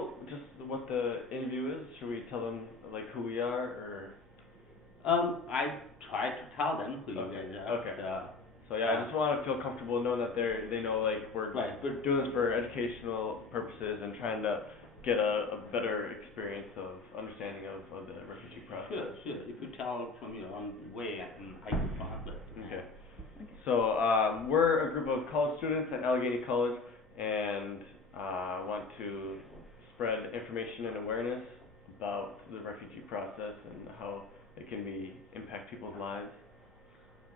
know just what the interview is? Should we tell them like who we are or? I try to tell them who you Okay. guys are. Okay. So yeah, I just want to feel comfortable knowing that they know like Right. we're doing this for educational purposes and trying to get a better experience of understanding of the refugee Sure, process. sure. If you tell from your own way, I can translate. Okay. Okay. So we're a group of college students at Allegheny College, and want to spread information and awareness about the refugee process and how it can impact people's lives.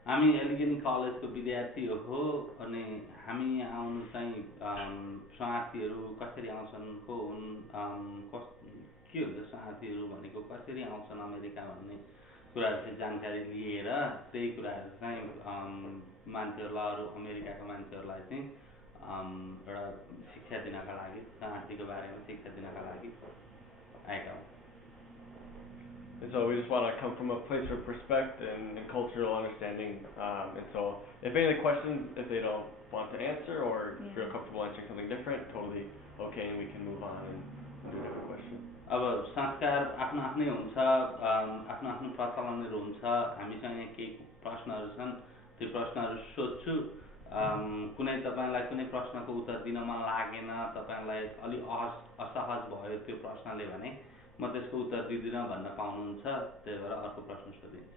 हामी एलिगेनी कलेजको विद्यार्थी हो अनि हामी यहाँ आउनु चाहिँ शरणार्थीहरू कसरी आउँछन् को हुन् के हुन्छ शरणार्थीहरू भनेको कसरी आउँछन् अमेरिका भन्ने कुराहरू चाहिँ जानकारी लिएर त्यही कुराहरू चाहिँ मान्छेहरूलाई अरू अमेरिकाका मान्छेहरूलाई चाहिँ एउटा शिक्षा दिनका लागि शरणार्थीको बारेमा शिक्षा दिनका लागि आएका हौँ. And so we just want to come from a place of respect and cultural understanding. And so if any questions, if they don't want to answer or feel comfortable answering something different, totally okay, and we can move on and do a different question. अब संस्कार आफ्नो आफ्नै हुन्छ, आफ्नो आफ्नो प्रचलनहरू हुन्छ. हामीसँग केही प्रश्नहरू छन्, त्यो प्रश्नहरू सोध्छु. कुनै तपाईलाई कुनै प्रश्नको उत्तर दिन मन लागेन, तपाईलाई अलि असहज भयो त्यो प्रश्नले भने म त्यसको उत्तर दिदिन भन्न पाउनुहुन्छ. त्यही भएर अर्को प्रश्न सोधिन्छ.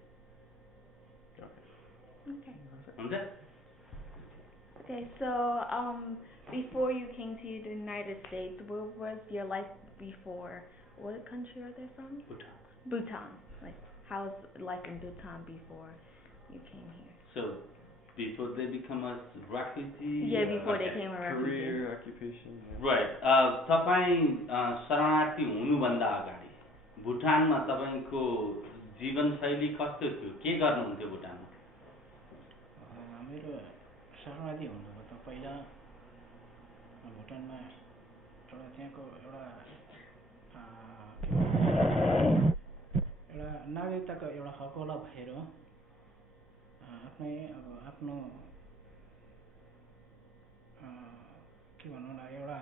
Okay. हुन्छ? Okay, so before you came to the United States, what was your life before? What country are they from? Bhutan. Bhutan. Like, how's life in Bhutan before you came here? So, before they become a refugee? Yeah, before they came a refugee. Career, occupation. Yeah. Right. तपाईँ शरणार्थी हुनुभन्दा अगाडि भुटानमा तपाईको जीवनशैली कस्तो थियो? के गर्नुहुन्थ्यो भुटानमा? मेरो शरणार्थी हुनुभन्दा त पहिला भुटानमा एउटा त्यहाँको एउटा नागरिकताको एउटा हकवाला भएर आफ्नो के भनौँ न एउटा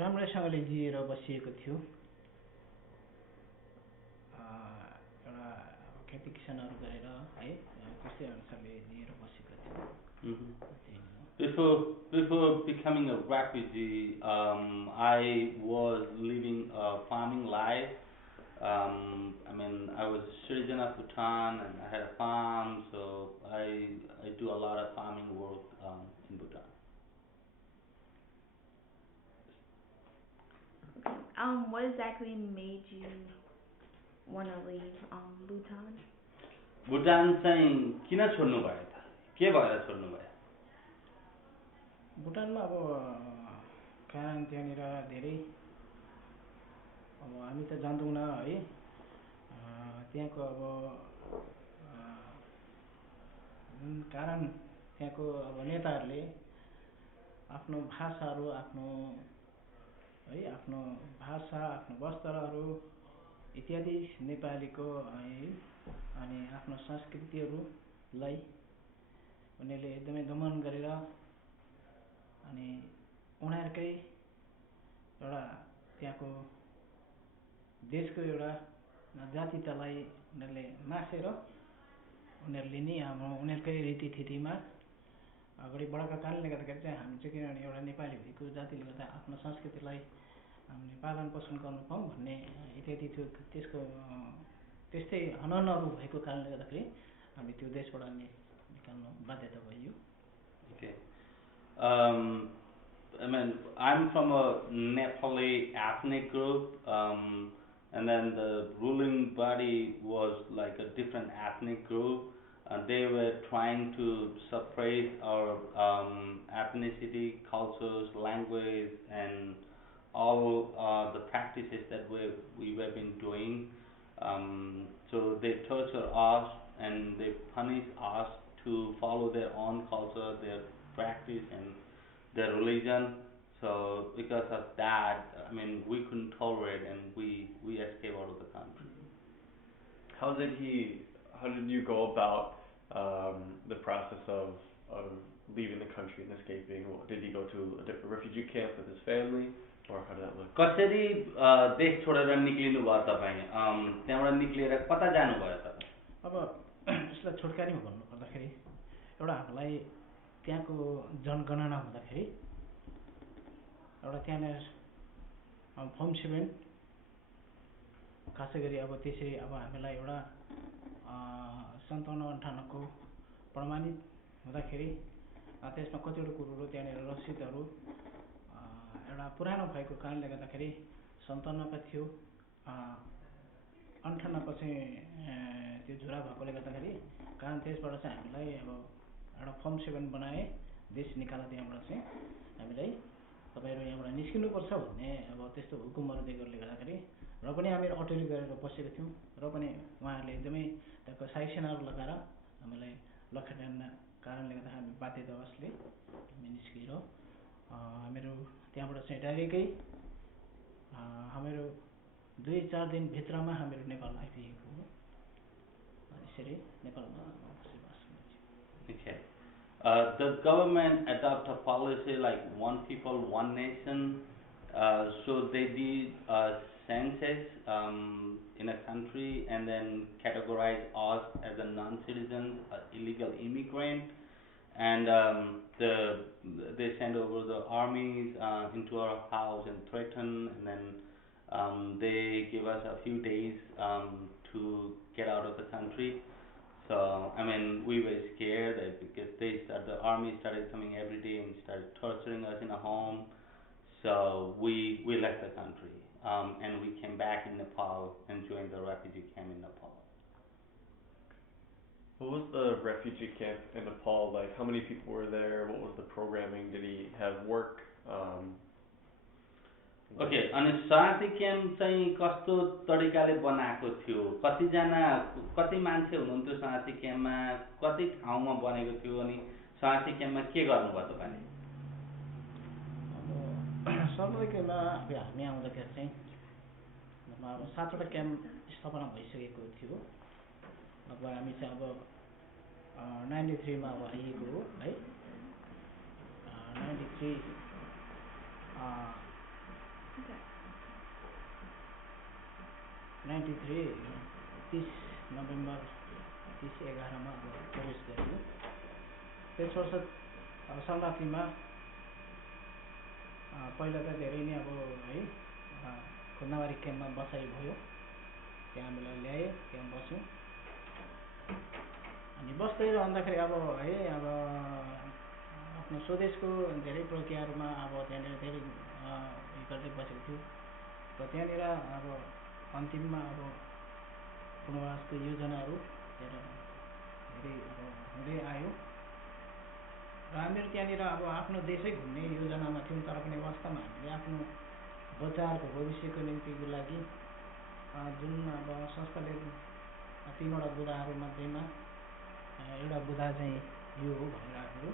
राम्रैसँगले जिएर बसिएको थियो. एउटा खेती किसानहरू गरेर है त्यस्तै अनुसारले जिएर बसेको थियो. Before becoming a refugee, I was living a farming life. I mean, I was a citizen of Bhutan and I had a farm, so I do a lot of farming work in Bhutan. What exactly made you want to leave Bhutan? Bhutan चाहिँ किन छोड्नु भयो त? के भएर छोड्नु भयो? भुटानमा अब कारण त्यहाँनिर धेरै अब हामी त जान्दैनौँ है. त्यहाँको अब जुन कारण त्यहाँको अब नेताहरूले आफ्नो भाषाहरू आफ्नो भाषा आफ्नो वस्त्रहरू इत्यादि नेपालीको है अनि आफ्नो संस्कृतिहरूलाई उनीहरूले एकदमै दमन गरेर अनि उनीहरुकै एउटा त्यहाँको देशको एउटा जातितालाई उनीहरूले मासेर उनीहरूले नि उनीहरुकै रीतिथितिमा अगाडि बढाएको कारणले गर्दाखेरि चाहिँ हामी चाहिँ किनभने एउटा नेपाली भएको जातिले गर्दा आफ्नो संस्कृतिलाई हामीले पालन पोषण गर्न पाऊँ भन्ने इत्यादि थियो. त्यसको त्यस्तै हननहरू भएको कारणले गर्दाखेरि हामी त्यो देशबाट निकाल्नु बाध्यता भयो. Okay. I mean, I'm from a Nepali ethnic group, and then the ruling body was like a different ethnic group. They were trying to suppress our ethnicity, cultures, language, and all the practices that we have been doing. So they torture us and they punish us to follow their own culture, their practice, and their religion. So because of that, I mean, we couldn't tolerate, and we escaped out of the country. How did you go about the process of leaving the country and escaping? Did he go to a different refugee camp with his family? or how did that look? कसरी देश छोडेर निक्लिनु भयो तपाईँ त्यहाँबाट निक्लिएर कता जानुभयो तपाईँ अब यसलाई छोटकारीमा भन्नुपर्दाखेरि एउटा हामीलाई त्यहाँको जनगणना हुँदाखेरि एउटा त्यहाँनिर फर्म 7 खासै गरी अब त्यसरी अब हामीलाई एउटा 57-58 को प्रमाणित हुँदाखेरि त्यसमा कतिवटा कुरोहरू त्यहाँनिर रसिदहरू एउटा पुरानो भएको कारणले गर्दाखेरि 57 को थियो 58 को चाहिँ त्यो झुरा भएकोले गर्दाखेरि कारण त्यसबाट चाहिँ हामीलाई अब एउटा फर्म 7 बनाए देश निकाला त्यहाँबाट चाहिँ हामीलाई तपाईहरु यहाँबाट निस्किनुपर्छ भन्ने अब त्यस्तो हुकुमहरू दिएकोले गर्दाखेरि र पनि हामीहरू अटेरी गरेर बसेको थियौं र पनि उहाँहरूले एकदमै त्यहाँको साइड सेनाहरू लगाएर हामीलाई लखेट्ने कारणले गर्दा हामी बाध्यतावशले हामी निस्किएर हामीहरू त्यहाँबाट चाहिँ डाइरेक्टै हामीहरू 2-4 दिन भित्रमा हामीहरू नेपाल आइपुगेको हो यसरी नेपालमा बसोबास गर्छौं Okay. The government adopt a policy like one people, one nation. So they did a census in a country and then categorize us as a non-citizen, illegal immigrant, and they send over the armies into our house and threaten, and then they give us a few days to get out of the country. So I mean, we were scared because the army started coming every day and started torturing us in a home. So we left the country and we came back in Nepal and joined the refugee camp in Nepal. What was the refugee camp in Nepal like? How many people were there? What was the programming? Did he have work? Okay, अनि शरणार्थी camp चाहिँ कस्तो तरिकाले बनाएको थियो कति मान्छे हुनुहुन्थ्यो शरणार्थी क्याम्पमा कति ठाउँमा बनेको थियो अनि शरणार्थी क्याम्पमा के गर्नुभयो तपाईले अब शरणार्थी क्याम्पमा हामी आउँदाखेरि चाहिँ अब 7 वटा क्याम्प स्थापना भइसकेको थियो लगभग हामी चाहिँ अब 93 मा अब आइएको हो है 93 30 नोभेम्बर 30-11 मा अब प्रवेश गर्यो त्यसपछि अब शरणार्थीमा पहिला त धेरै नै अब है खुन्नावारी क्याम्पमा बसाइ भयो त्यहाँ हामीलाई ल्याए त्यहाँ बस्यौं अनि बस्दै रहँदाखेरि अब है अब आफ्नो स्वदेशको धेरै प्रक्रियाहरुमा अब त्यहाँनिर धेरै गर्दै बसेको थियो र त्यहाँनिर अब अन्तिममा अब पुनर्वासको योजनाहरू धेरै अब हुँदै आयो र हामीहरू त्यहाँनिर अब आफ्नो देशै घुम्ने योजनामा थियौं तर पनि वास्तवमा हामीले आफ्नो बच्चाहरूको भविष्यको निम्तिको लागि जुन अब संस्थाले 3 वटा बुदाहरू मध्येमा एउटा बुदा चाहिँ यो हो भनेर हामीहरू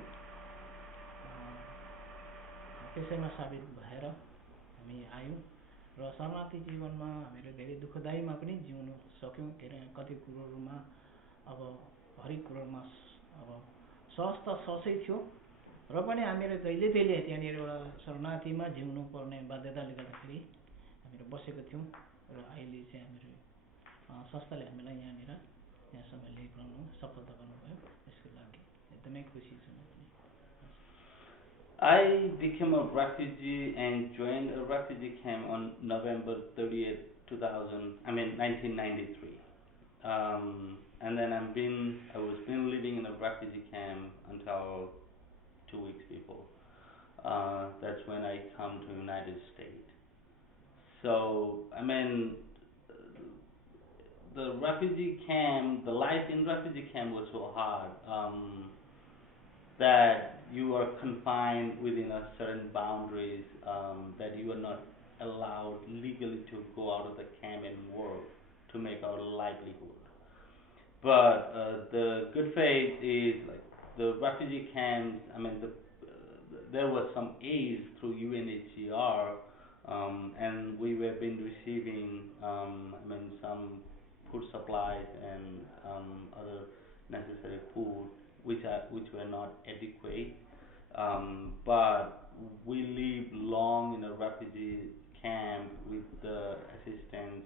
त्यसैमा साबित भएर हामी आयौं र शरणार्थी जीवनमा हामीहरू धेरै दुःखदायीमा पनि जिउन सक्यौं कति कुरोहरुमा अब हरेक कुरोमा अब सहज त सहजै थियो र पनि हामीहरू जहिले तहिले त्यहाँनिर एउटा शरणार्थीमा जिउनु पर्ने बाध्यताले गर्दाखेरि हामीहरू बसेको थियौं र अहिले चाहिँ हामीहरू संस्थाले हामीलाई यहाँसम्म ल्याइपुर्याउनु सफलता गर्नुभयो यसको लागि एकदमै खुसी छु म पनि I became a refugee and joined a refugee camp on November 30th, 1993. And then I was been living in a refugee camp until 2 weeks before. That's when I come to United States. So, I mean, the refugee camp, the life in refugee camp was so hard. That you are confined within a certain boundaries, that you are not allowed legally to go out of the camp and work to make our livelihood. But the good faith is like the refugee camps. I mean, there was some aid through UNHCR, and we were been receiving, some food supplies and other necessary food, which were not adequate. But we live long in a refugee camp with the assistance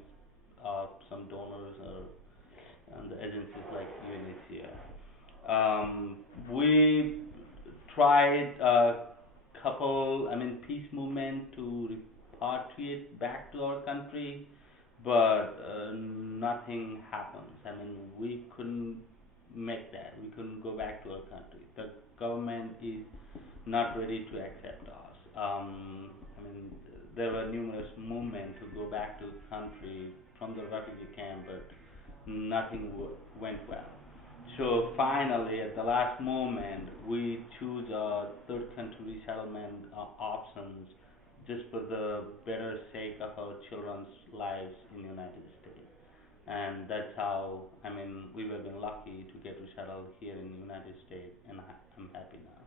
of some donors or and the agencies like UNHCR. We tried a couple, I mean, peace movement to repatriate back to our country, but nothing happens. I mean, we couldn't make that. We couldn't go back to our country. The government is not ready to accept us. I mean, there were numerous movements to go back to the country from the refugee camp, but nothing went well. So finally, at the last moment, we choose a third country resettlement options just for the better sake of our children's lives in the United States. And that's how, I mean, we have been lucky to get resettled here in the United States, and I'm happy now.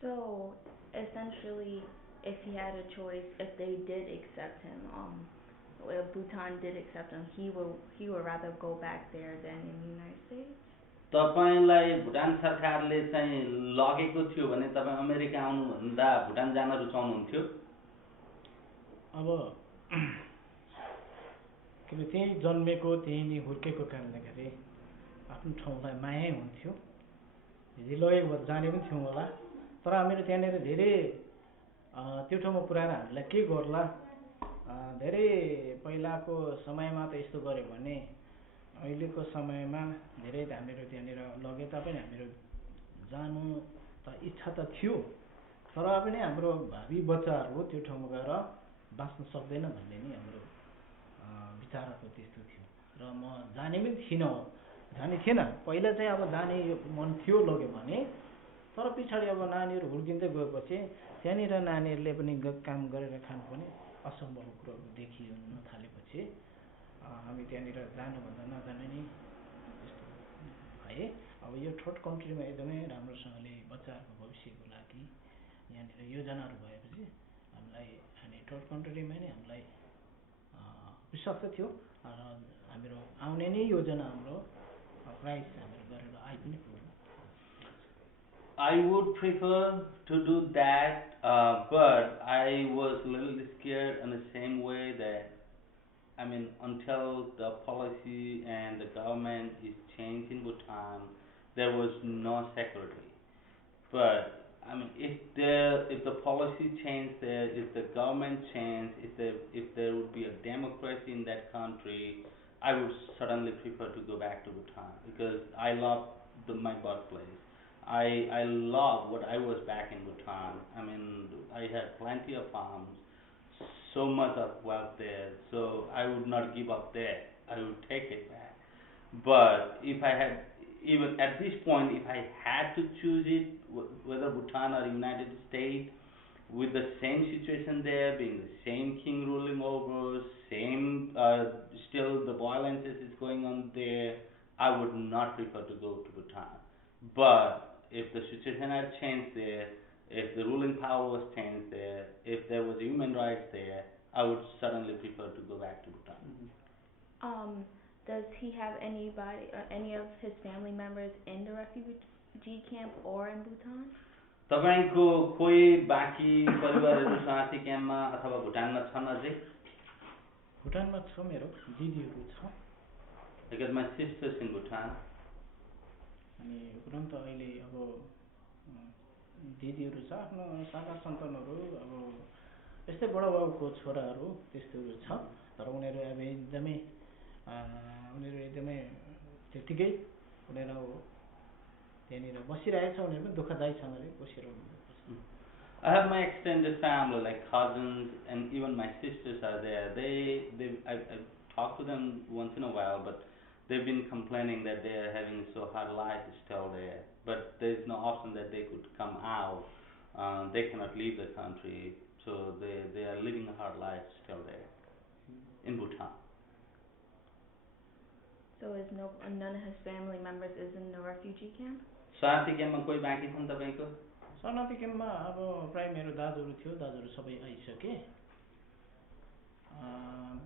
So essentially, if he had a choice, if they did accept him, if Bhutan did accept him, he would rather go back there than in the United States. तपाईलाई भुटान सरकारले चाहिँ लगेको थियो भने तपाईँ America आउनुभन्दा भुटान जान रुचाउनुहुन्थ्यो? अब किन त्यही जन्मेको त्यही नि हुर्केको कारणले गरे आफ्नो ठाउँलाई माया हुन्थ्यो, यदि लगेको भए जाने पनि थियौँ होला, तर हामीहरू त्यहाँनिर धेरै त्यो ठाउँमा पुऱ्याएर हामीलाई के गर्ला, धेरै पहिलाको समयमा त यस्तो गर्यो भने अहिलेको समयमा धेरै त हामीहरू त्यहाँनिर लगे तापनि हामीहरू जानु त इच्छा त थियो, तर पनि हाम्रो भावी बच्चाहरू त्यो ठाउँमा गएर बाँच्न सक्दैन भन्ने नि हाम्रो विचारको त्यस्तो थियो र म जाने पनि थिएन पहिला चाहिँ अब जाने मन थियो लग्यो भने, तर पछाडि अब नानीहरू हुर्किँदै गएपछि त्यहाँनिर नानीहरूले पनि काम गरेर खानु पनि असम्भव कुरोहरू देखिन थालेपछि हामी त्यहाँनिर जानुभन्दा नजाने नै यस्तो भए। अब यो थर्ड कन्ट्रीमा एकदमै राम्रोसँगले बच्चाहरूको भविष्यको लागि यहाँनिर योजनाहरू भएपछि हामी थर्ड कन्ट्रीमा नै हामीलाई विश्वास त थियो र हामीहरू आउने नै योजना हाम्रो प्राइस हामीहरू गरेर आइ पनि पुग्यौँ। I would prefer to do that, but I was a little scared in the same way that, I mean, until the policy and the government is changed in Bhutan, there was no security. But I mean, if the policy changed there, if the government changed, if there would be a democracy in that country, I would certainly prefer to go back to Bhutan because I love my birthplace. I love what I was back in Bhutan. I mean, I had plenty of farms, so much of wealth there, so I would not give up there. I would take it back. But if I had, even at this point, if I had to choose it, whether Bhutan or United States, with the same situation there, being the same king ruling over, same, still the violence is going on there, I would not prefer to go to Bhutan. But if the situation had changed there, if the ruling power was changed there, if there was human rights there, I would certainly prefer to go back to Bhutan. Mm-hmm. Does he have anybody, any of his family members in the refugee camp or in Bhutan? तपाईको कोही बाँकी परिवारहरू शरणार्थी क्याम्पमा अथवा भुटानमा छन् अझै? भुटानमा छ, मेरो दिदीहरू छ। Because my sister's in Bhutan. अनि उपरान्त अहिले अब दिदीहरू छ, आफ्नो सादा सन्तानहरू, अब यस्तै बडा बाबुको छोराहरू त्यस्तोहरू छ, तर उनीहरू अब एकदमै त्यतिकै उनीहरू त्यहाँनिर बसिरहेछ, उनीहरू पनि दुःखदायीसँगले बसिरहनु। I have my extended family, like cousins, and even my sisters are there. I talk to them once in a while, but they've been complaining that they are having so hard life still there. But there's no option that they could come out. They cannot leave the country, so they are living a hard life still there in Bhutan. So none of his family members is in the refugee camp? शरणार्थी क्याम्पमा कोही बाँकी छन् तपाईको? शरणार्थी क्याम्पमा अब प्राय मेरो दाजुहरू थियो, दाजुहरू सबै आइसके।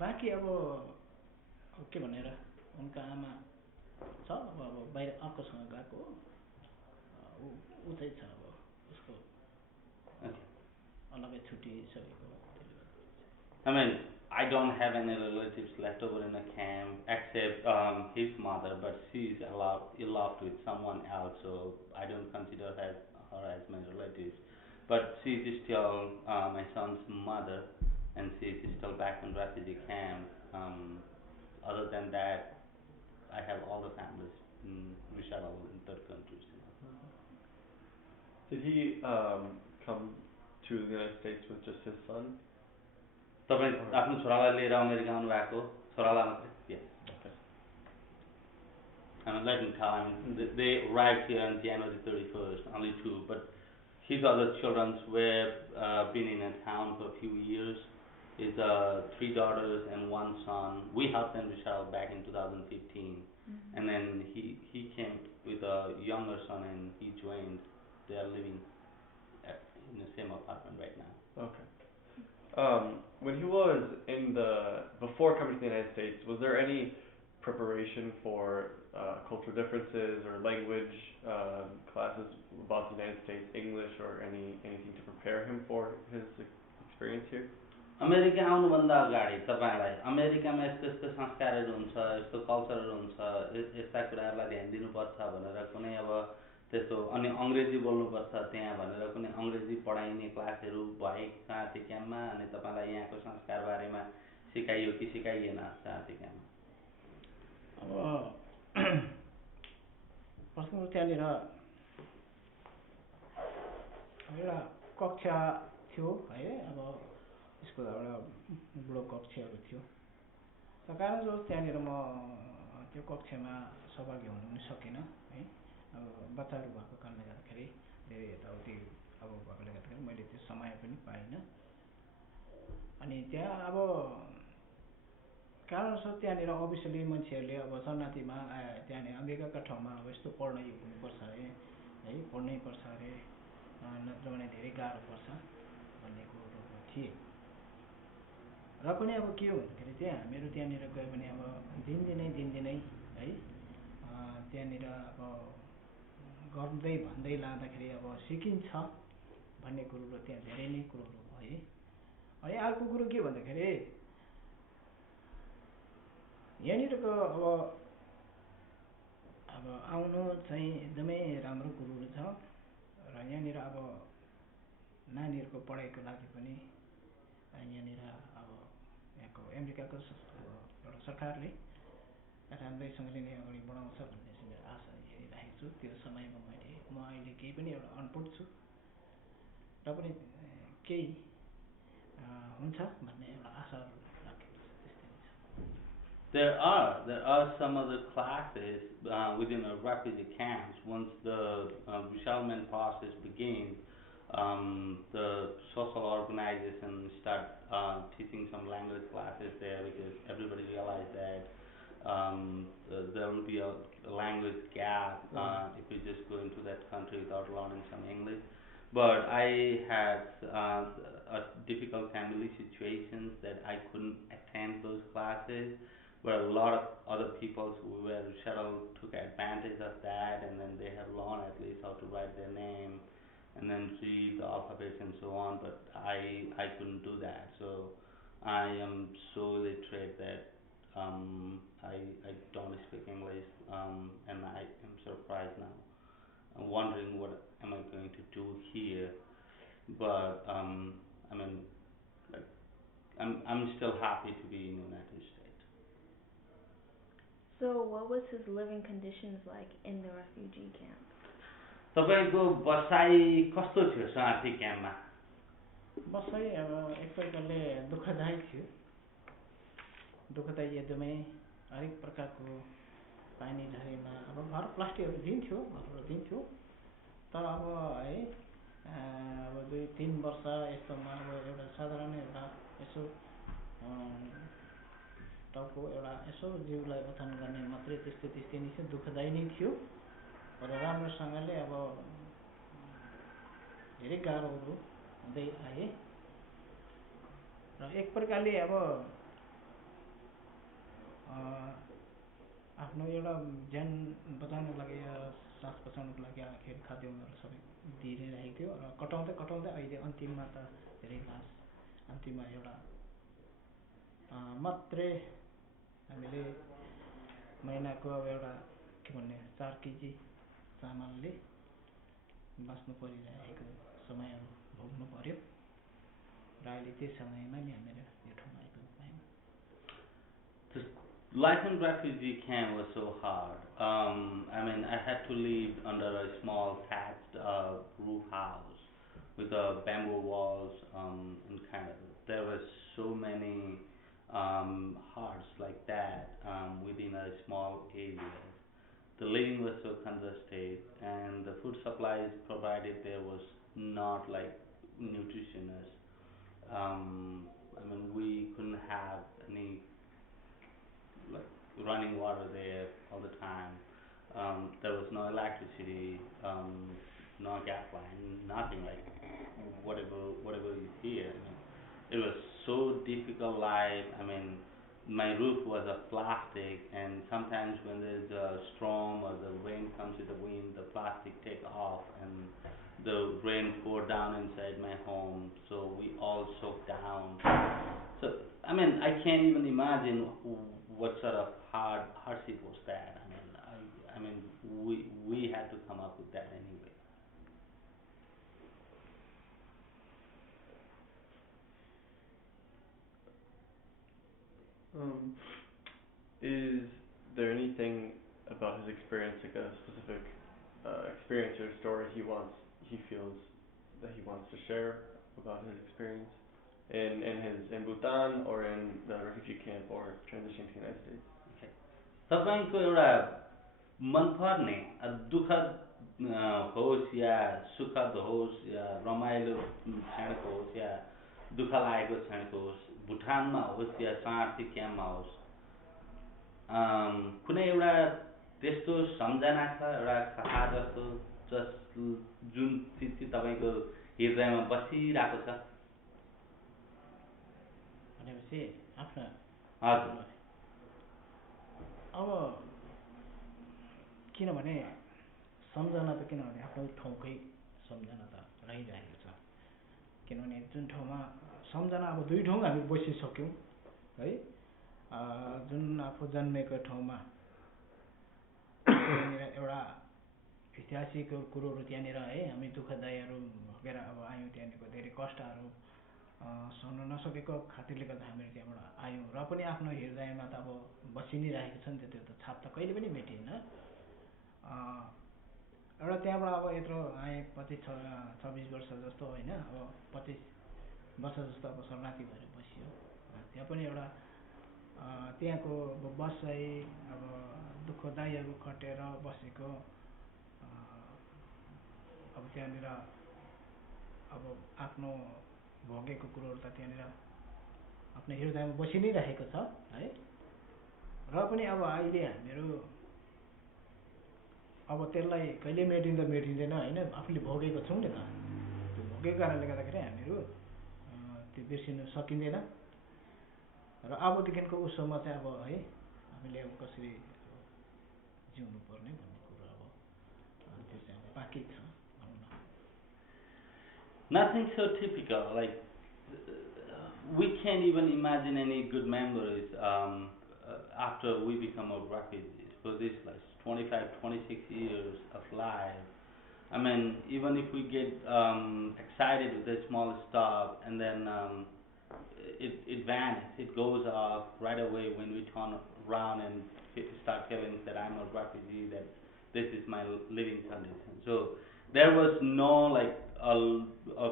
बाँकी अब के भनेर उनका आमा छ, अब बाहिर अर्कोसँग गएको ऊ चाहिँ छ अब उसको। अलग्गै छुटिसकेको त्यसले गर्दा I mean, I don't have any relatives left over in the camp except his mother, but she's loved with someone else, so I don't consider her as my relatives. But she's still my son's mother, and she's still back in refugee camp. Other than that, I have all the families resettled in third countries. Did he come to the United States with just his son? तपाईँ आफ्नो छोरालाई लिएर America आउनु भएको छोरालाई मात्रै? Yes. Okay. Let me tell. They arrived here on January 31st, only two, but his other children were been in a town for a few years. His 3 daughters and 1 son. We helped them resettle back in 2015, and then he came with a younger son and he joined. They are living in the same apartment right now. Okay. When he was before coming to the United States, was there any preparation for cultural differences or language classes about the United States, English, or anything to prepare him for his experience here? America आउनुभन्दा अगाडि तपाईलाई अमेरिकामा यस्तो यस्तो संस्कारहरू हुन्छ, यस्तो कल्चरहरू हुन्छ, यस्ता कुराहरूलाई ध्यान दिनुपर्छ भनेर कुनै अब त्यस्तो अनि अङ्ग्रेजी बोल्नुपर्छ त्यहाँ भनेर कुनै अङ्ग्रेजी पढाइने क्लासहरू भएको साथी क्याम्पमा अनि तपाईलाई यहाँको संस्कार बारेमा सिकाइयो कि सिकाइएन साथी क्याम्पमा? अब प्रश्न त्यहाँनिर एउटा कक्षा थियो है, अब स्कुल एउटा बुढो कक्षाहरू थियो। र कारणवश त्यहाँनिर म त्यो कक्षामा सहभागी हुन पनि सकिनँ है। अब बच्चाहरू भएको कारणले गर्दाखेरि धेरै यताउति अब भएकोले गर्दाखेरि मैले त्यो समय पनि पाइनँ। अनि त्यहाँ अब कारणवश त्यहाँनिर अफिसियली मान्छेहरूले अब शरणार्थीमा त्यहाँनिर अमेरिकाका ठाउँमा अब यस्तो पढ्नै हुनुपर्छ अरे है, पढ्नै पर्छ अरे, नत्र भने धेरै गाह्रो पर्छ भन्ने कुरोहरू थिए। र पनि अब के हो भन्दाखेरि चाहिँ हामीहरू त्यहाँनिर गयो भने अब दिनदिनै है त्यहाँनिर अब गर्दै भन्दै लाँदाखेरि अब सिकिन्छ भन्ने कुरोहरू त्यहाँ धेरै नै कुरोहरू है। अनि अर्को कुरो के भन्दाखेरि यहाँनिरको अब आउनु चाहिँ एकदमै राम्रो कुरोहरू छ। र यहाँनिर अब नानीहरूको पढाइको लागि पनि यहाँनिर अब यहाँको अमेरिकाको एउटा सरकारले राम्रैसँगले नै अगाडि बढाउँछ भन्ने चाहिँ मेरो आशा हेरिरहेको छु। त्यो समयमा म अहिले केही पनि एउटा अनपढ छु र पनि केही हुन्छ भन्ने एउटा आशाहरू राखेको छु। त्यस्तै नै छ। There are some other classes within the refugee camps. Once the resettlement process begins, the social organization start teaching some language classes there because everybody realized that there will be a language gap if you just go into that country without learning some English. But I had difficult family situations that I couldn't attend those classes. But a lot of other people who were resettled took advantage of that, and then they have learned at least how to write their name and then read the alphabets and so on. But I couldn't do that, so I am so illiterate that I don't speak English, and I am surprised now. I'm wondering what am I going to do here, but I mean, like I'm still happy to be in the United States. So what was his living conditions like in the refugee camp? तपाईको बसाइ कस्तो थियो शरणार्थी क्याम्पमा? बसाइ अब एक प्रकारले दुःखदायी थियो। दुःखदायी एकदमै हरेक प्रकारको पानी झरीमा अब घर प्लास्टिकहरू दिन्थ्यो तर अब है अब 2-3 वर्ष यस्तोमा अब एउटा साधारण एउटा यसो टाउको एउटा यसो जिउलाई ओथान गर्ने मात्रै त्यस्तै नै थियो। दुःखदायी नै थियो र राम्रोसँगले अब धेरै गाह्रोहरू हुँदै आए र एक प्रकारले अब आफ्नो एउटा ज्यान बचाउनको लागि सास बचाउनको लागि आखिर खाद्यान्नहरू सबै दिइनै राखेको थियो र कटाउँदै कटाउँदै अहिले अन्तिममा त धेरै लास्ट अन्तिममा एउटा मात्रै हामीले महिनाको अब एउटा के भन्ने 4 केजी चामलले बाँच्नु परिरहेको समयहरू भोग्नु पर्यो र अहिले त्यही समयमा नि हामीहरू यो ठाउँमा आइपुग्नु पायौँ। The life in refugee camp was so hard. I mean, I had to live under a small thatched roof house with bamboo walls and kind of. There were so many huts like that within a small area. The living was so congested, and the food supplies provided there was not like nutritious. I mean, we couldn't have any like running water there all the time. There was no electricity, no gas line, nothing like whatever you hear. I mean, it was so difficult life. I mean, my roof was of plastic, and sometimes when there's a storm or the rain comes with the wind, the plastic take off and the rain pour down inside my home, so we all soak down. So I mean, I can't even imagine what sort of hardship was that. I mean, we had to come up with that anyway. Um, is there anything about his experience, like a specific experience or story he feels that he wants to share about his experience in Bhutan or in the refugee camp or transitioning to the United States? Okay. तपाईँको एउटा मनपर्ने दुःखद होस् या सुखद होस् या रमाइलो क्षणको होस् या दुःख लागेको क्षणको होस्, भुटानमा होस् या शरणार्थी क्याम्पमा होस्, कुनै एउटा त्यस्तो सम्झना छ एउटा कथा जस्तो जुन चिज चाहिँ तपाईँको हृदयमा बसिरहेको छ? भनेपछि आफ्ना हजुर। अब किनभने सम्झना त किनभने आफ्नो ठाउँकै सम्झना त रहिरहेको छ। किनभने जुन ठाउँमा सम्झना अब दुई ठाउँ हामी बसिसक्यौँ है, जुन आफू जन्मेको ठाउँमा त्यहाँनिर एउटा ऐतिहासिक कुरोहरू त्यहाँनिर है हामी दुःखदायीहरू भोगेर अब आयौँ, त्यहाँनिरको धेरै कष्टहरू सहन नसकेको खातिरले गर्दा हामीहरू त्यहाँबाट आयौँ र पनि आफ्नो हृदयमा त अब बसि नै राखेको छ नि त, त्यो त छाप त कहिले पनि मेटिएन। एउटा त्यहाँबाट अब यत्रो आएँ 25-26 वर्ष जस्तो होइन, अब 25 वर्ष जस्तो अब शरणार्थी भएर बसियो। त्यहाँ पनि एउटा त्यहाँको अब बसाइ अब दुःखदायीहरू खटेर बसेको, अब त्यहाँनिर अब आफ्नो भोगेको कुरोहरू त त्यहाँनिर आफ्नो हृदयमा बसि नै राखेको छ है। र पनि अब अहिले हामीहरू अब त्यसलाई कहिले मेटिँदैन होइन, आफूले भोगेको छौँ नि त, त्यो भोगेको कारणले गर्दाखेरि हामीहरू त्यो बिर्सिनु सकिँदैन र अबदेखिको उसोमा चाहिँ अब है हामीले अब कसरी जिउनु पर्ने भन्ने कुरो अब त्यो चाहिँ अब बाँकी छ भनौँ न। Nothing so typical, like we can't even imagine any good memories after we become a refugees for this like 25, 26 years of life. I mean, even if we get excited with a small stuff and then it vanishes, it goes off right away when we turn around and start feeling that I'm a refugee, that this is my living condition. So there was no like a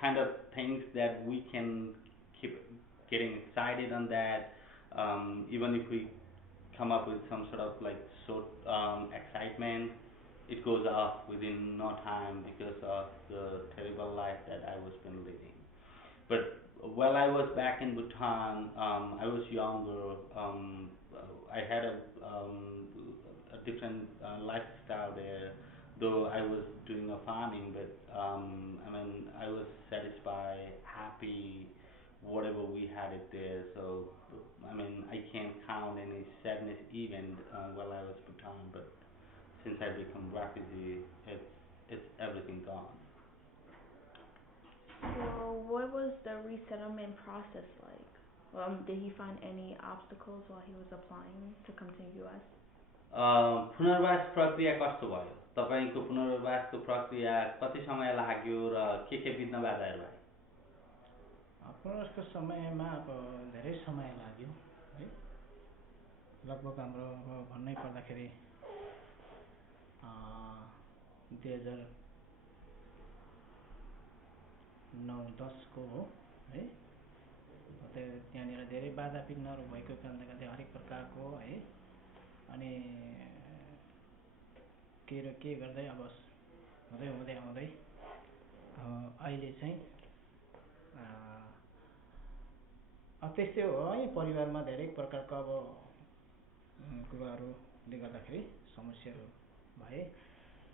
kind of things that we can keep getting excited on that. Even if we come up with some sort of like short excitement, it goes off within no time because of the terrible life that I was been living. But while I was back in Bhutan, I was younger. I had a different lifestyle there. Though I was doing a farming, but I mean I was satisfied, happy, whatever we had it there. So I mean I can't count any sadness even while I was Bhutan, but since I become refugee, it's everything gone. So what was the resettlement process like? Did he find any obstacles while he was applying to come to US? पुनर्वास प्रक्रिया कस्तो भयो? तपाईँको पुनर्वासको प्रक्रिया कति समय लाग्यो र के विघ्न बाधाहरू आए? पुनर्वासको समयमा अब धेरै समय लाग्यो है। लगभग हाम्रो अब भन्नै पर्दाखेरि 2009-10 को हो है। त्यहाँनिर धेरै बाधा विघ्नहरू भएको कारणले गर्दा हरेक प्रकारको है, अनि के गर्दै अब हुँदै आउँदै अहिले चाहिँ त्यस्तै हो है। परिवारमा धेरै प्रकारको अब कुराहरूले गर्दाखेरि समस्याहरू भए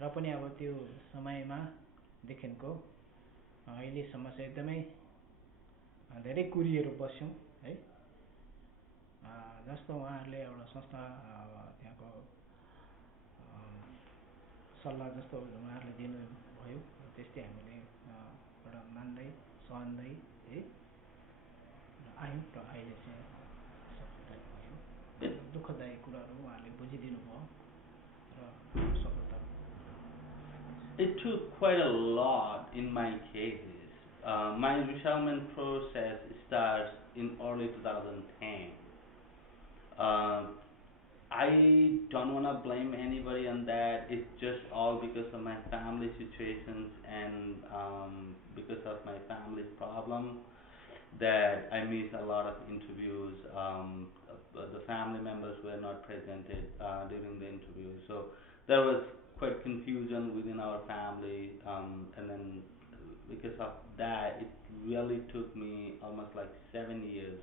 र पनि अब त्यो समयमा देखिनको अहिलेसम्म चाहिँ एकदमै धेरै कुरिएर बस्यौँ है। जस्तो उहाँहरूले एउटा संस्था त्यहाँको सल्लाह जस्तो उहाँहरूले दिनुभयो, त्यस्तै हामीले एउटा मान्दै सहँदै है आयौँ र अहिले चाहिँ सफलता भयो। दुःखदायी कुराहरू उहाँहरूले बुझिदिनु भयो र सफलता। It took quite a lot in my cases. My resettlement process starts in early 2010. I don't want to blame anybody on that. It's just all because of my family situations and because of my family's problem that I missed a lot of interviews. The family members were not presented during the interview, so there was quite confusion within our family, and then because of that, it really took me almost like 7 years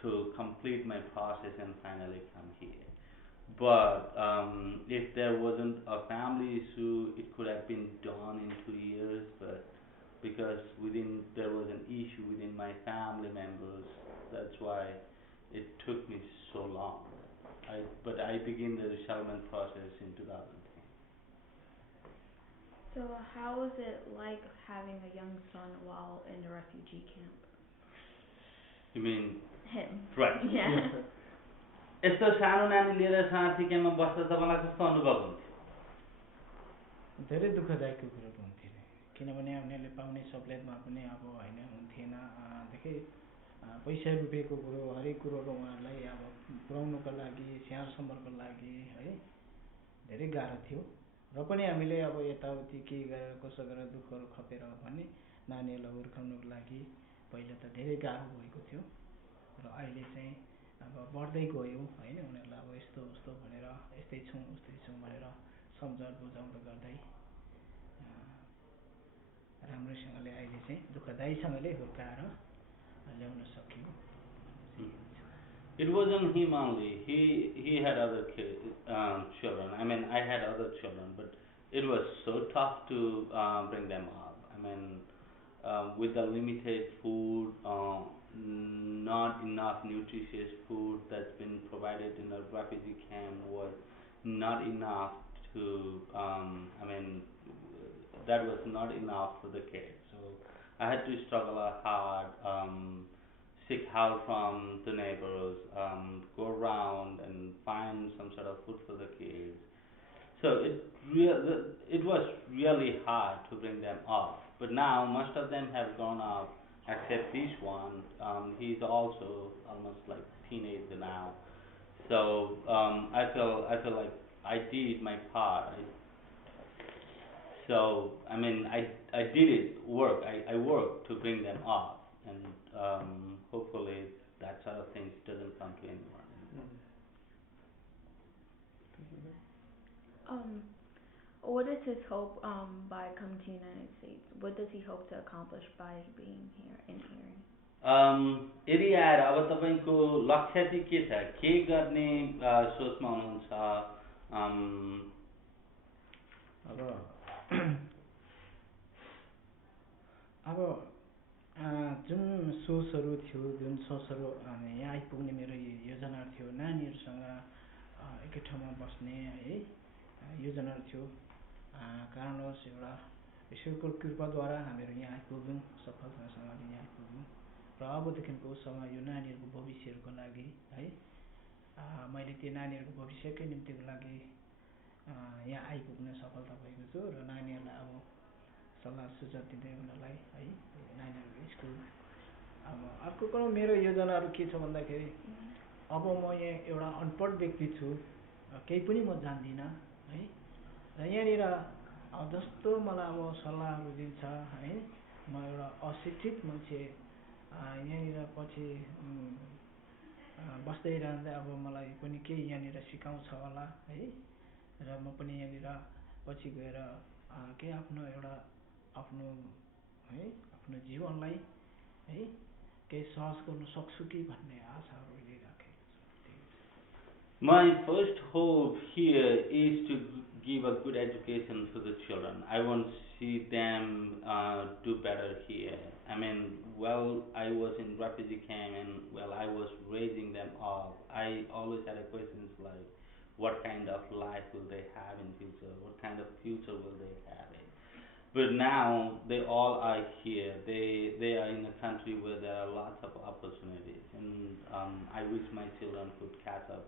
to complete my process and finally come here. But if there wasn't a family issue, it could have been done in 2 years. But because there was an issue within my family members, that's why it took me so long. But I began the resettlement process in 2010. So how was it like having a young son while in the refugee camp? You mean him? Right. Yeah. यस्तो सानो नानी लिएर शरणार्थी क्याम्पमा बस्दा तपाईँलाई कस्तो अनुभव हुन्थ्यो? धेरै दुःखदायक कुरोहरू हुन्थ्यो, किनभने उनीहरूले पाउने सहुलियतमा पनि अब होइन हुन्थेन। देखि पैसा रुपियाँको कुरो हरेक कुरोहरू उहाँहरूलाई अब पुर्याउनुको लागि स्याहार सम्हारको लागि है धेरै गाह्रो थियो। र पनि हामीले अब यताउति के गरेर कसो गरेर दुःखहरू खपेर भने नानीहरूलाई हुर्काउनुको लागि पहिला त धेरै गाह्रो भएको थियो र अहिले चाहिँ अब बढ्दै गयो होइन। उनीहरूलाई अब यस्तो उस्तो भनेर यस्तै छौँ उस्तै छौँ भनेर सम्झाउट बुझाउट गर्दै राम्रोसँगले अहिले चाहिँ दुःखदायीसँगले हुर्काएर ल्याउन सक्यौँ। It wasn't him only. He had other children. I mean, I had other children, but it was so tough to bring them up. I mean, with the limited food, not enough nutritious food that's been provided in a refugee camp was not enough to. I mean, that was not enough for the kids. So I had to struggle hard. Seek help from the neighbors, go around and find some sort of food for the kids. So it was really hard to bring them up. But now most of them have grown up, except this one. He's also almost like teenager now. So I feel like I did my part. So I mean I did it work. I worked to bring them up, and hopefully that sort of things doesn't come to anyone anymore. What is his hope by coming to the United States? What does he hope to accomplish by being here and hearing? यदि आएर अब तपाईको लक्ष्य चाहिँ के छ? के गर्ने सोचमा हुनुहुन्छ? अब जुन सोचहरू थियो, जुन सोचहरू यहाँ आइपुग्ने मेरो योजनाहरू थियो, नानीहरूसँग एकै ठाउँमा बस्ने है, योजनाहरू थियो कारणवश एउटा ईश्वरको कृपाद्वारा हामीहरू यहाँ आइपुग्यौँ सफलतासँग यहाँ आइपुग्यौँ र अबदेखिको समय यो नानीहरूको भविष्यहरूको लागि है मैले त्यो नानीहरूको भविष्यकै निम्तिको लागि यहाँ आइपुग्न सफलता भएको छु र नानीहरूलाई अब सल्लाह सुझाव दिँदै उनीहरूलाई है नानीहरूको स्कुल अब अर्को कुरो मेरो योजनाहरू के छ भन्दाखेरि अब म यहाँ एउटा अनपढ व्यक्ति छु केही पनि म जान्दिनँ है र यहाँनिर जस्तो मलाई अब सल्लाहहरू दिन्छ है म एउटा अशिक्षित मान्छे यहाँनिर पछि बस्दै रहँदै अब मलाई पनि केही यहाँनिर सिकाउँछ होला है र म पनि यहाँनिर पछि गएर केही आफ्नो एउटा आफ्नो है आफ्नो जीवनलाई है केही सहज गर्न सक्छु कि भन्ने आशाहरू लिइराखेको छु My first hope here is to give a good education to the children. I want to see them do better here. I mean, while I was in refugee camp and while I was raising them up, I always had a questions like, what kind of life will they have in future? What kind of future will they have it? But now they all are here. They are in a country where there are lots of opportunities, and I wish my children could catch up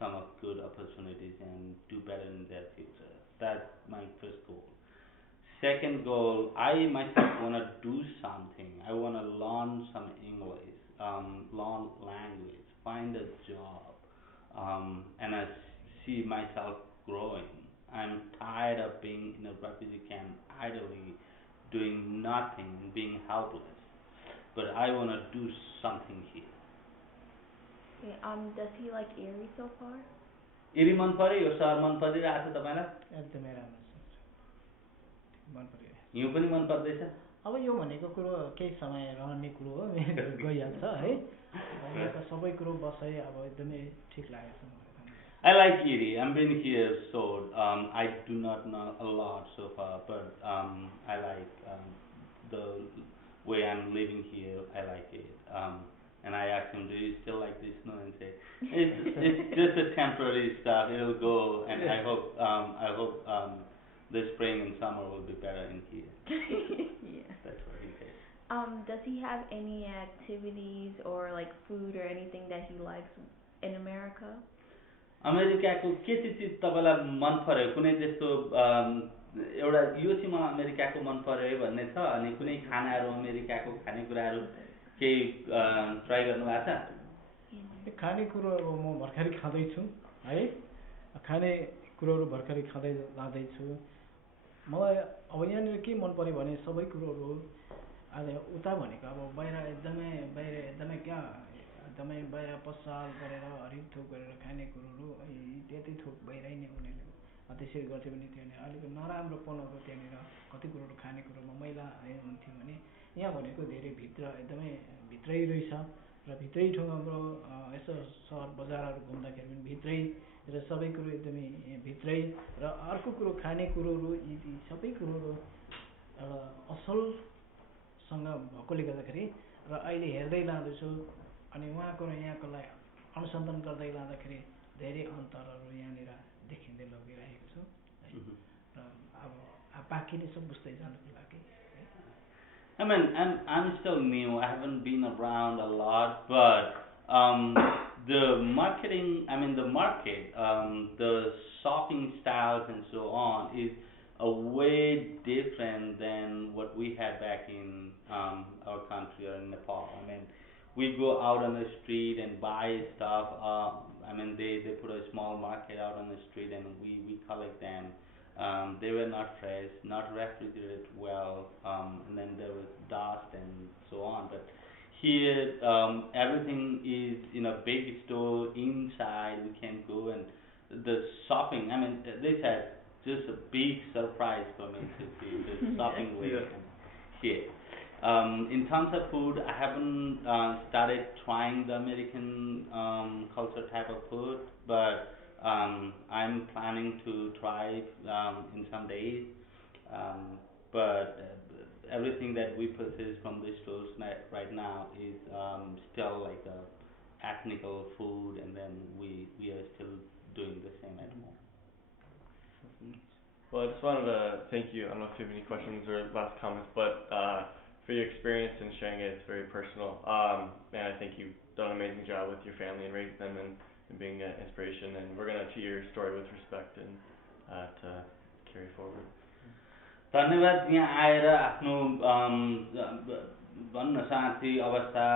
some of good opportunities and do better in their future. That's my first goal. Second goal, I myself want to do something. I want to learn some English, learn language, find a job, and I see myself growing. I'm tired of being in a refugee camp idly, doing nothing, being helpless. But I want to do something here. Okay, does he like Erie so far? एरी मन पर्यो यो सहर मन परिरहेको छ तपाईँलाई एकदमै राम्रो छ मन परिरहेको हिउँ पनि मन पर्दैछ अब यो भनेको कुरो केही समय रहने कुरो हो गइहाल्छ है यहाँका सबै कुरो बसाइ अब एकदमै ठिक लागेको छ I like Erie. I've been here, so I do not know a lot so far, but I like the way I'm living here. I like it. And I asked him, "Do you still like the snow?" And say, "It's just a temporary stuff. It'll go." And I hope the spring and summer will be better in here. Yeah. That's what he said. Does he have any activities or like food or anything that he likes in America? अमेरिकाको के चिज तपाईँलाई मन पर्यो कुनै त्यस्तो एउटा यो चाहिँ मलाई अमेरिकाको मन पर्यो है भन्ने छ अनि कुनै खानाहरू अमेरिकाको खानेकुराहरू केही ट्राई गर्नु भएको छ खानेकुरो अब म भर्खरै खाँदैछु है खानेकुरोहरू भर्खरै खाँदै लाँदैछु मलाई अब यहाँनिर के मन पर्यो भने सबै कुरोहरू उता भनेको अब बाहिर एकदमै क्या एकदमै बाहिर पसाल गरेर हरेक थोक गरेर खाने कुरोहरू त्यति थोक बाहिरै नै उनीहरूले त्यसरी गर्थ्यो भने त्यहाँनिर अलिक नराम्रोपनहरू त्यहाँनिर कति कुरोहरू खाने कुरोमा मैला हुन्थ्यो भने यहाँ भनेको धेरै भित्र एकदमै भित्रै रहेछ र भित्रै ठाउँमा हाम्रो यसो सहर बजारहरू घुम्दाखेरि पनि भित्रै र सबै कुरो एकदमै भित्रै र अर्को कुरो खाने कुरोहरू यी सबै कुरोहरू एउटा असलसँग भएकोले गर्दाखेरि र अहिले हेर्दै लाँदैछु अनि उहाँको र यहाँकोलाई अनुसन्धान गर्दै लाँदाखेरि धेरै अन्तरहरू यहाँनिर देखिँदै लगिरहेको छु र अब बाँकी नै सब बुझ्दै जानुको लागि I mean, I'm still new. I haven't been around a lot, but the marketing, I mean, the market, the shopping styles and so on is a way different than what we had back in our country or in Nepal. I mean, we go out on the street and buy stuff. I mean, they put a small market out on the street and we collect them. They were not fresh, not refrigerated well, and then there was dust and so on. But here, everything is in a big store inside. We can go and the shopping. I mean, this has just a big surprise for me to see the shopping way here. In terms of food, I haven't started trying the American culture type of food, but I'm planning to try in some days. But everything that we purchase from the stores right now is still like a ethnical food, and then we are still doing the same at home. Well, I just wanted to thank you. I don't know if you have any questions or last comments, but for your experience in sharing it, it's very personal. And I think you've done an amazing job with your family and raising them and being an inspiration. And we're gonna treat your story with respect and to carry forward. धन्यवाद यहाँ आएर आफ्नो भन्न साँची अवस्था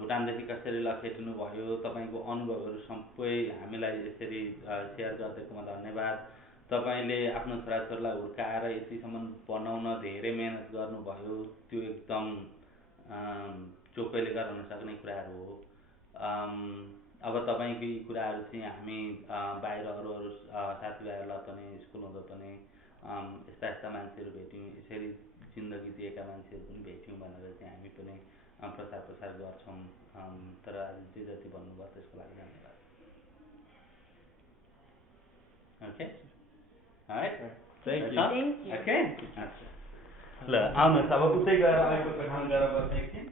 भुटानदेखि कसरी लखेट्नु भयो तपाईको अनुभवहरू सबै हामीलाई यसरी शेयर गरिदिएकोमा धन्यवाद तपाईले आफ्नो छोराछोरीलाई हुर्काएर यतिसम्म बनाउन धेरै मेहनत गर्नुभयो त्यो एकदम जो कहिले गर्न नसक्ने कुराहरू हो अब तपाईको यी कुराहरू चाहिँ हामी बाहिर अरू अरू साथीभाइहरूलाई पनि स्कुलमा पनि यस्ता यस्ता मान्छेहरू भेट्यौँ यसरी जिन्दगी दिएका मान्छेहरू पनि भेट्यौँ भनेर चाहिँ हामी पनि प्रचार गर्छौँ तर आज जे जति भन्नुभयो त्यसको लागि धन्यवाद okay alright Thank you. Thank you. Okay ल आउनुहोस् अब उतै गएर अगाडिको कोठामा गएर बस्नु एकछिन